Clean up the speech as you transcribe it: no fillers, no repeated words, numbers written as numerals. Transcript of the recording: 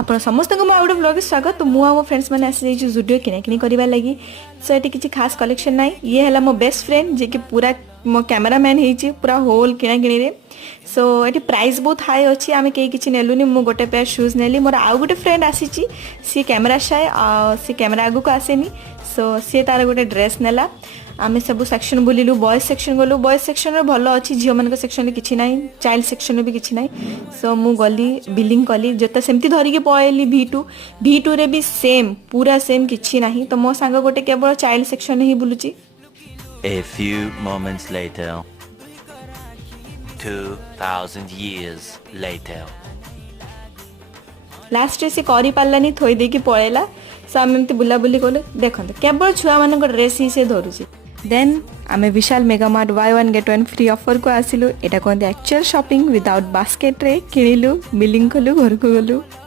ଆପଣ ସମସ୍ତଙ୍କୁ ମୋ ଗୋଟେ ବ୍ଲଗ स्वागत। तो मु फ्रेंड्स मैंने आसी जाइए जुडियो किणाकिणी करवा लगी। सो ये किसी खास कलेक्शन ना ये है मो बेस्ट फ्रेंड जी कि पूरा मो कैमेरामैन हो पूरा होल किणाकिणी रे। सो ये प्राइस बहुत हाई अच्छी आम कहीं किसी नेलुनी मु गोटे पेयर शूज नेली मोर आउ गोटे फ्रेंड आसी सी कैमेरा शाए सी कैमेरा आगू को आसेनी। सो सी तार गोटे ड्रेस नेला आम सब सेक्शन बुलिलु बॉयज सेक्शन गलु बॉयज सेक्शन भल अच्छी झील मान सेक्शन किसी ना चाइल्ड सेक्शन भी किसी ना। सो मु गली बिलिंग कली जोता सेमती धरिकी पळेली V2 रे भी सेम पूरा सेम किसी ना। तो मो सांग गोटे केवल चाइल्ड सेक्शन ही बुलुची। A few moments later, 2000 years later. Last से करी पार्लानी थोई देकी पळेला। सो आम एमती बुलाबुली कलु देखते केवल छुआ मान ड्रेस ही से धरुची। देन आमे Vishal mega mart buy 1 get 1 free offer को आसिलु। एटा कहते एक्चुअल शॉपिंग विदाउट बास्केट रे किनिलु बिलिंग कलु घर को गलु।